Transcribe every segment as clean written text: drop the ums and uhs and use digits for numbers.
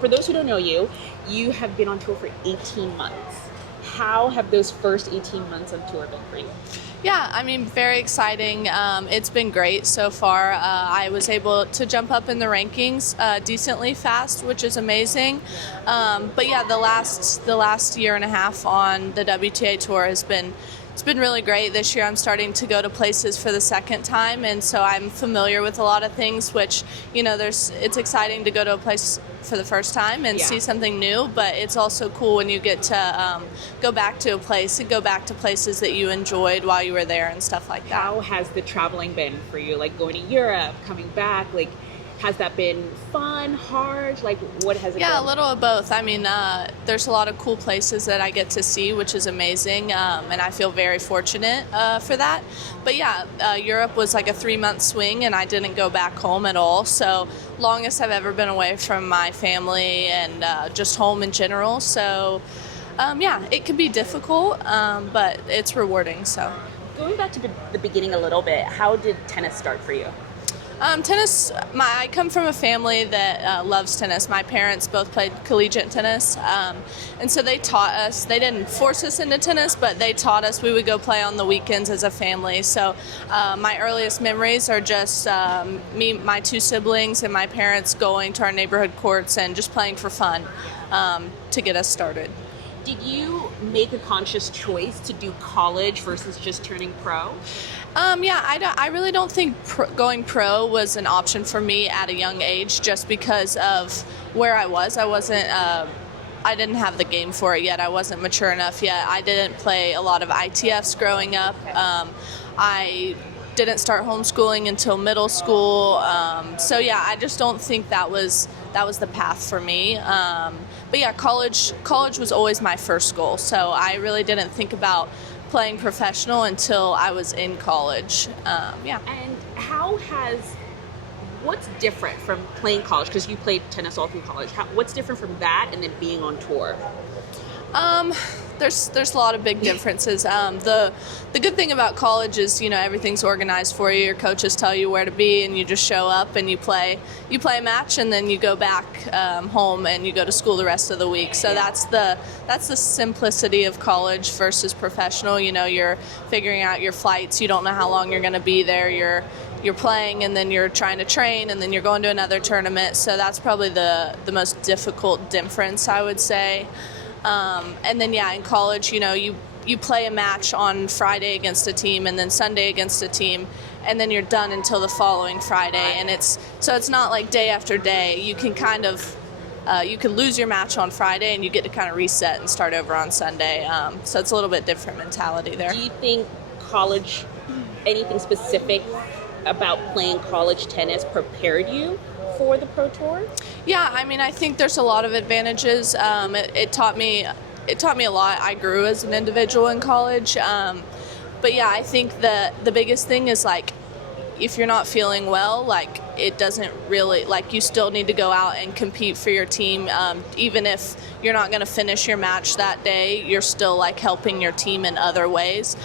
for those who don't know you, you have been on tour for 18 months. How have those first 18 months on tour been for you? Yeah, I mean, very exciting. It's been great so far. I was able to jump up in the rankings decently fast, which is amazing. But yeah, the last year and a half on the WTA tour it's been really great. This year I'm starting to go to places for the second time, and so I'm familiar with a lot of things, which, it's exciting to go to a place for the first time and see something new, but it's also cool when you get to go back to a place and go back to places that you enjoyed while you were there and stuff like that. How has the traveling been for you? Like going to Europe, coming back, like has that been fun, hard? Like what has it been? Yeah, a little of both. I mean, there's a lot of cool places that I get to see, which is amazing, and I feel very fortunate for that. But yeah, Europe was like a 3-month swing, and I didn't go back home at all. So longest I've ever been away from my family and just home in general. So yeah, it can be difficult, but it's rewarding. So going back to the beginning a little bit, how did tennis start for you? Tennis, I come from a family that loves tennis. My parents both played collegiate tennis, and so they taught us. They didn't force us into tennis, but they taught us. We would go play on the weekends as a family. So my earliest memories are just me, my 2 siblings, and my parents going to our neighborhood courts and just playing for fun to get us started. Did you make a conscious choice to do college versus just turning pro? Yeah, I really don't think going pro was an option for me at a young age, just because of where I was. I didn't have the game for it yet. I wasn't mature enough yet. I didn't play a lot of ITFs growing up. I didn't start homeschooling until middle school. So yeah, I just don't think that was the path for me. But yeah, college was always my first goal. So I really didn't think about playing professional until I was in college. Yeah. And what's different from playing college? Because you played tennis all through college. What's different from that and then being on tour? There's a lot of big differences. The good thing about college is, everything's organized for you. Your coaches tell you where to be, and you just show up and you play a match, and then you go back home and you go to school the rest of the week. So that's the simplicity of college versus professional. You're figuring out your flights. You don't know how long you're going to be there. You're playing, and then you're trying to train, and then you're going to another tournament. So that's probably the most difficult difference, I would say. And then in college, you play a match on Friday against a team, and then Sunday against a team, and then you're done until the following Friday. And it's not like day after day. You can kind of you can lose your match on Friday, and you get to kind of reset and start over on Sunday. So it's a little bit different mentality there. Do you think college, anything specific about playing college tennis prepared you for the pro tour? Yeah, I mean, I think there's a lot of advantages. It taught me a lot. I grew as an individual in college. But yeah, I think the biggest thing is, like, if you're not feeling well, like, it doesn't really, like, you still need to go out and compete for your team. Even if you're not going to finish your match that day, you're still, like, helping your team in other ways.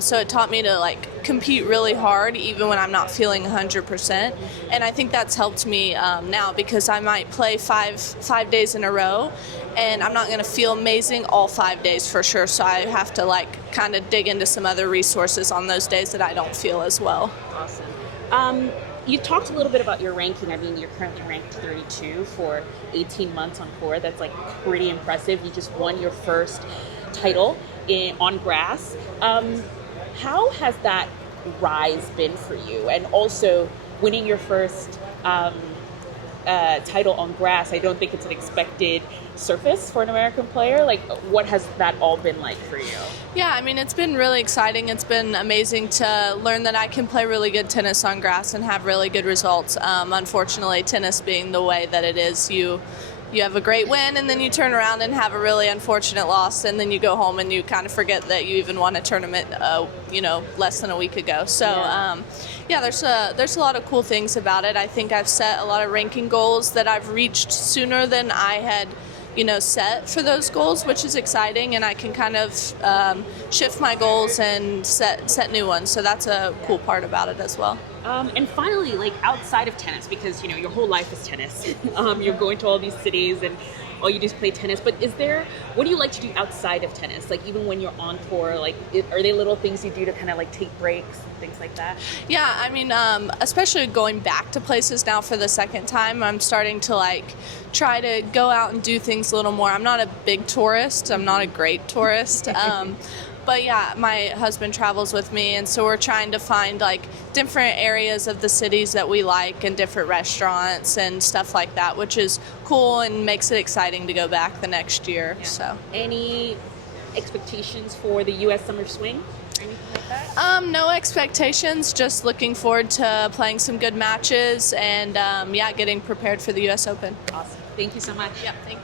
So it taught me to, like, compete really hard even when I'm not feeling 100%. And I think that's helped me now, because I might play five days in a row, and I'm not going to feel amazing all 5 days for sure. So I have to, like, kind of dig into some other resources on those days that I don't feel as well. Awesome. You talked a little bit about your ranking. I mean, you're currently ranked 32 for 18 months on tour. That's, like, pretty impressive. You just won your first title on grass. How has that rise been for you? And also, winning your first title on grass, I don't think it's an expected surface for an American player. Like, what has that all been like for you? Yeah, I mean, it's been really exciting. It's been amazing to learn that I can play really good tennis on grass and have really good results. Unfortunately, tennis being the way that it is, you have a great win, and then you turn around and have a really unfortunate loss, and then you go home and you kind of forget that you even won a tournament, less than a week ago. So, yeah, there's a lot of cool things about it. I think I've set a lot of ranking goals that I've reached sooner than I had set for those goals, which is exciting, and I can kind of shift my goals and set new ones. So that's a cool part about it as well. And finally, like outside of tennis, because your whole life is tennis. You're going to all these cities and all you do is play tennis. But what do you like to do outside of tennis? Like even when you're on tour, like are there little things you do to kind of like take breaks and things like that? Yeah, I mean, especially going back to places now for the second time, I'm starting to like try to go out and do things a little more. I'm not a big tourist. I'm not a great tourist. But yeah, my husband travels with me, and so we're trying to find like different areas of the cities that we like and different restaurants and stuff like that, which is cool and makes it exciting to go back the next year. Yeah. So, any expectations for the U.S. Summer Swing or anything like that? No expectations. Just looking forward to playing some good matches and getting prepared for the U.S. Open. Awesome. Thank you so much. Yeah, thank you.